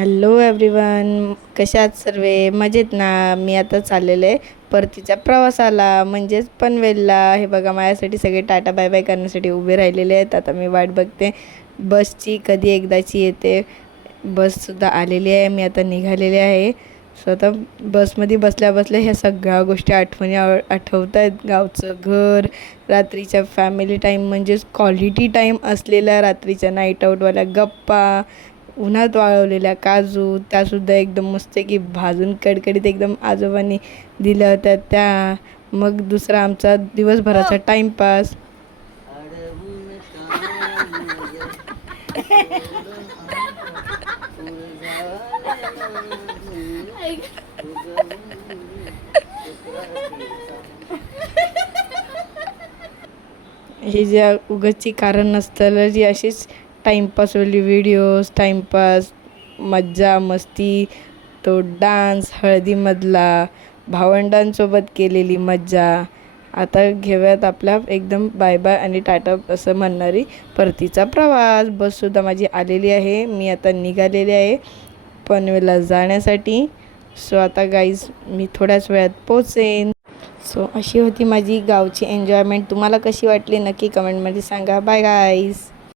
Hello everyone, कशा आहात सर्वे? मजेत ना? मी आता चाललेले आहे परतीच्या प्रवासाला, म्हणजेच पनवेलला. हे बघा, माझ्यासाठी सगळे टाटा बाय बाय करण्यासाठी उभे राहिलेले आहेत. आता मी वाट बघते बसची, कधी एकदाची येते. बससुद्धा आलेली आहे, मी आता निघालेले आहे. सो आता बसमध्ये बसल्या बसल्या ह्या सगळ्या गोष्टी आठवत आहेत. गावचं घर, रात्रीच्या फॅमिली टाईम, म्हणजेच क्वालिटी टाईम असलेल्या रात्रीच्या नाईट आऊटवाल्या गप्पा, उन्हात वाळवलेल्या काजू, त्यासुद्धा एकदम मस्त की भाजून कडकडीत एकदम आजोबांनी दिल्या होत्या त्या. मग दुसरा आमचा दिवसभराचा टाईमपास. हे ज्या उगाचची कारण नसताना जी अशीच टाईमपासवाली व्हिडिओज, टाईमपास, मज्जा मस्ती, तो डान्स हळदीमधला, भावंडांसोबत केलेली मज्जा. आता घेऊयात आपला एकदम बाय बाय आणि टाटा असं म्हणणारी परतीचा प्रवास. बससुद्धा माझी आलेली आहे, मी आता निघालेली आहे पनवेलला जाण्यासाठी. सो आता गाईज मी थोड्याच वेळात पोचेन. सो अशी होती माझी गावची एन्जॉयमेंट. तुम्हाला कशी वाटली नक्की कमेंटमध्ये सांगा. Bye guys.